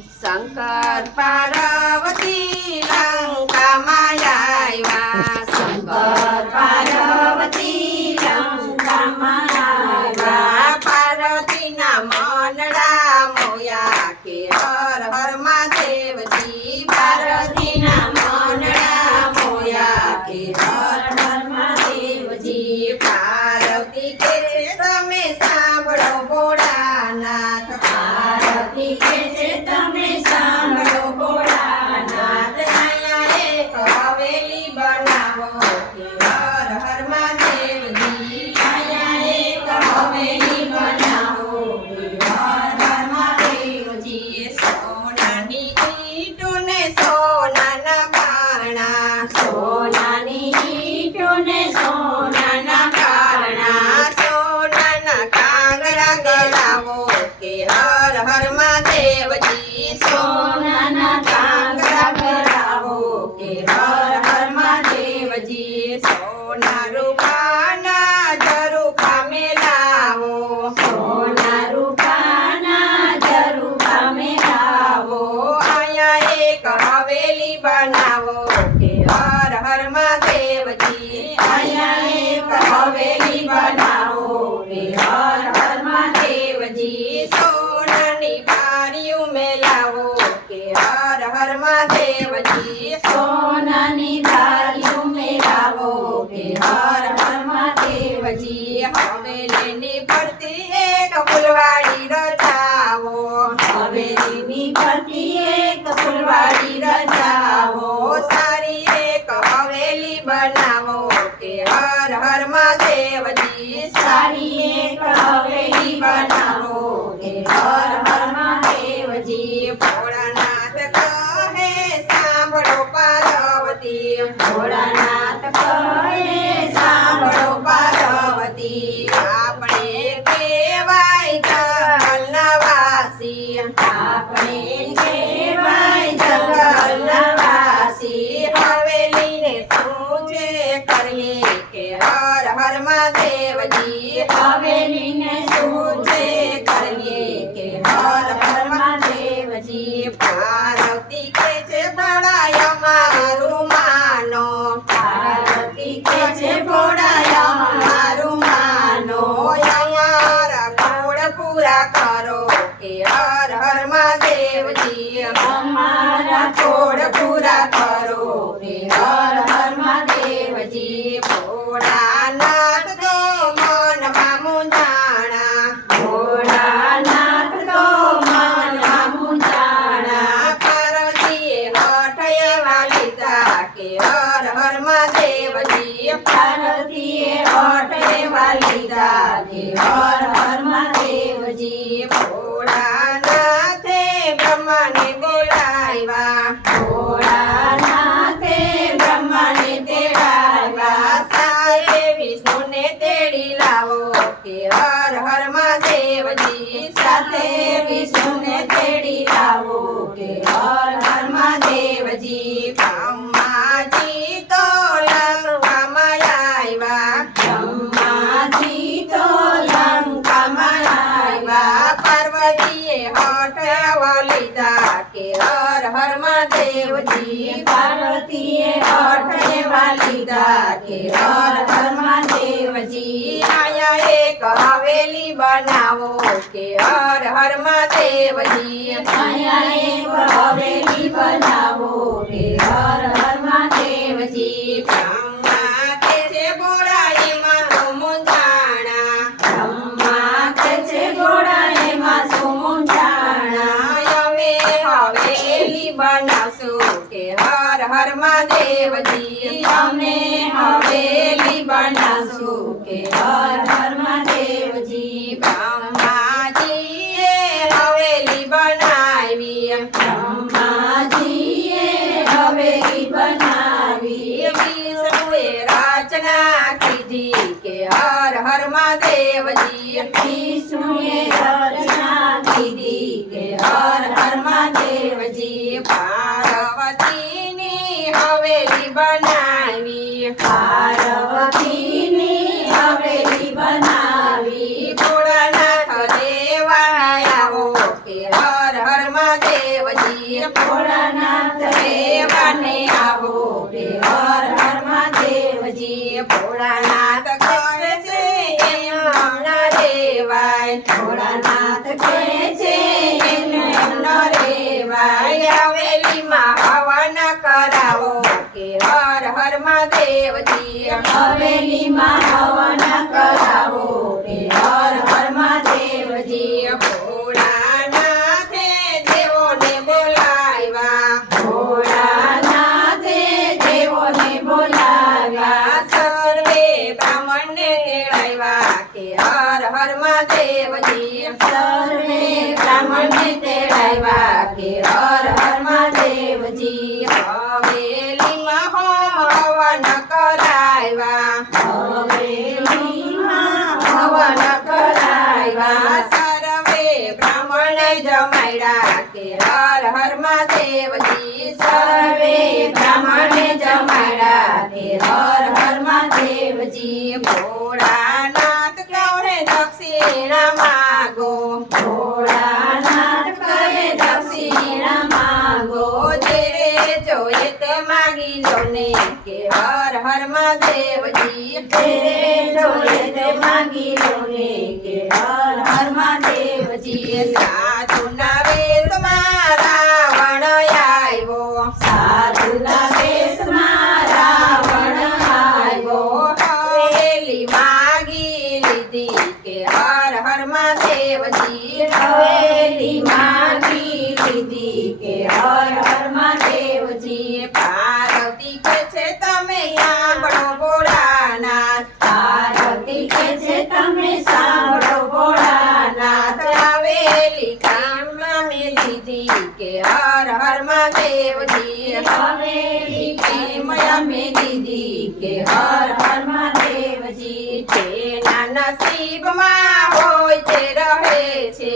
શંકર પાર્વતી લંકામાં આવ્યા શંકર પાર્વતી લંકામાં આવ્યા પાર્વતીના મનડા મોયા કે હર હર મહાદેવજી પાર્વતીના મનડા મોયા કે હર હર મહાદેવજી પાર્વતી કે છે તમે સાંભળો ભોળાનાથ પાર્વતી કે છે તમે સાંભળો ભોળાનાથ અહીંયા એક હવેલી બનાવો કે હર હર મહાદેવજી અહીંયા એક હવેલી બનાવો કે હર હર મહાદેવજી સોનાની ઈંટો ને સોનાના પારણા સોનાની ઈંટો ને સોનાના કારણા સોનાના કાંગરા ગલાવો કે હર હર મહાદેવજી સોનાના કાંગરા કરાવો કે હર હર મહાદેવજી સોના રૂપાના ઝરૂખા મેલાવો સોના રૂપાના ઝરૂખા મેલાવો અહીંયા એક હવેલી બનાવો કે હર હર મહાદેવજી અહીંયા એક હવેલી બનાવો કે હર હર મહાદેવજી સોનાની બારીઓ મેલાવો કે હર હર મહાદેવજી સોનાની દારીઓ મેલાવો કે હર હર મહાદેવજી હવેલીની ફરતી એક ફૂલવાડી રચાવો હવેલીની ફરતી એક ફૂલવાડી રચાવો સારી એક હવેલી બનાવો કે હર હર મહાદેવજી સારી એક હવેલી બનાવો કે હર હર મહાદેવજી ભોળાનાથ કહે સાંભળો પાર્વતી ભોળાનાથ કહે સાંભળો પાર્વતી આપણે કહેવાય જંગલના વાસી આપણે કહેવાય જંગલના વાસી હવેલીને શું છે કરીએ કે હર હર મહાદેવજી હવેલીને શું છે કરીએ કે હર હર મહાદેવજી પાર્વતી કે છે ભળાય મારું માનો પાર્વતી કે છે ભોળાય મારું માનો અમારા કોડ પૂરા કરો કે હર હર મહાદેવજી અમારા છોડ પૂરા કરો કે હર હર મહાદેવજી ભોળાનાથ તો મનમાં મૂંઝાણા ભોળાનાથ તો મનમાં મૂંઝાણા પાર્વતીએ હઠ એવા લીધા કે હર હર મહાદેવજી પાર્વતીએ હઠ એવા લીધા કે હર હર મહાદેવજી ભોળાનાથે બ્રહ્માને બોલાવ્યા ભોળાનાથે બ્રહ્માને તેડાવ્યા સાથે વિષ્ણુને તેડી લાવો કે હર હર મહાદેવજી સાથે વિષ્ણુને તેડી લાવો કે હર હર મહાદેવજી બ્રહ્માજી તો લંકામાં આવ્યા બ્રહ્માજી તો લંકામાં આવ્યા પાર્વતીએ હઠ એવા લીધા કે હર હર મહાદેવજી પાર્વતીએ હઠ એવા લીધા કે હર હર મહાદેવજી અહીંયા એક હવેલી બનાવો કે હર હર મહાદેવજી અહીંયા એક હવેલી બનાવો કે હર હર મહાદેવજી બ્રહ્મા કે છે બોલાય મારો મૂંઝાણા બ્રહ્મા કે છે ઘોડા એમાં શું મૂંઝાણા અમે હવેલી બનાવશું કે હર હર મહાદેવજી અમે હવેલી બનાવશું કે હર હર મહાદેવજી બ્રહ્માજીએ હવેલી બનાવી બ્રહ્માજીએ હવેલી બનાવી વિષ્ણુએ રચના કીધી કે હર હર મહાદેવજી વિષ્ણુએ રચના કીધી કે હર હર મહાદેવજી પાર્વતીની હવેલી બનાવી પાર્વતીની હવેલી બનાવી ભોળાનાથ દેવા આવો કે હર હર મહાદેવ દેવજી ભોળાનાથ રેવાને આવો કે હર હર મહાદેવજી ભોળાનાથ કહે છે એમ ન રેવાય ભોળાનાથ કહે છે એમ ન રેવાય હવેલીમાં હવન કરાવો કે હર હર મહાદેવજી હવેલીમાં હવન કરાવો કે હર હર મહાદેવજી ભોળાનાથે દેવોને બોલાવ્યા ભોળાનાથે દેવોને બોલાવ્યા સર્વે બ્રાહ્મણને તેડાવ્યા કે હર હર મહાદેવજી સર્વે બ્રાહ્મણને તેડાવ્યા કે હર હર મહાદેવજી હવેલીમાં હવન કરાવ્યા હવેલીમાં હવન કરાવ્યા કરાવ્યા સર્વે બ્રાહ્મણે જમાડ્યા કે હર હર મહાદેવજી સર્વે બ્રાહ્મણે જમાડ્યા કે હર હર મહાદેવજી ભોળાનાથ કહે દક્ષિણા માગો ભોળાનાથ કહે દક્ષિણા માંગો જે જોઈએ તે માગી લો ને કે હર હર મહાદેવજી તે જોઈએ તે માંગી લો ને કે હર હર મહાદેવજી સાધુના વેશમાં રાવણ આવ્યો સાધુના વેશમાં રાવણ આવ્યો હવેલી માગી લીધી કે હર હર મહાદેવજી હવેલી માંગી લીધી કે હર હર મહાદેવજી પાર્વતી કે છે તમે સાંભળો ભોળાનાથ પાર્વતી કે છે તમે સાંભળો ભોળાનાથ હવેલી કામમાં મેં લીધી કે હર હર મહાદેવજી હવેલી કેમયા મેં દીધી કે હર હર મહાદેવજી જેના નસીબમાં હોય તે રહે છે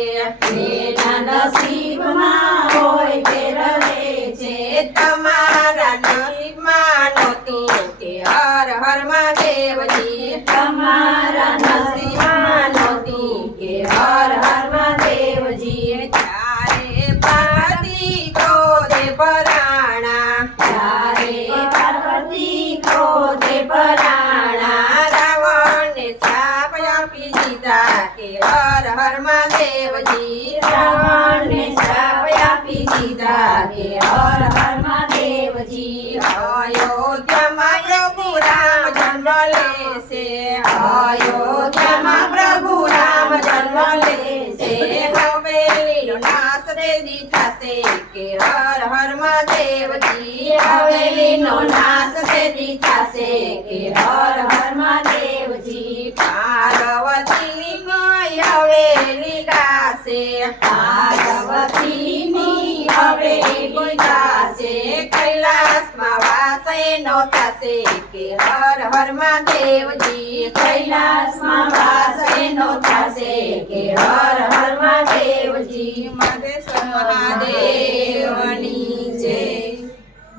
જેના નસીબમાં હોય તે રહે છે તમારા નસીબમાં નહોતું કે હર હર મહાદેવજી તમારા નસીબમાં નહોતું કે હર હર મહાદેવજી ત્યારે પાર્વતી ક્રોધે પરાણા ત્યારે પાર્વતી ક્રોધે પરાણા રાવણને શાપ આપી દીધા કે હર હર મહાદેવજી રાવણને શ્રાપ આપી દીધા કે હર હર મહાદેવજી અયોધ્યામાં પ્રભુ રામ જન્મ લેશે અયોધ્યામાં પ્રભુ રામ જન્મ લેશે હવેલીનો નાશ તેદી થશે કે હર હર મહાદેવજી હવેલીનો નાશ તેદી થશે કે હર હર મહાદેવજી પાર્વતીની કોઈ હવેલી ગાશે પાર્વતીની હવેલી ગાશે કૈલાસમાં વાસે નો થશે કે હર હર મહાદેવજી કૈલાસમાં વાસ એનો થશે કે હર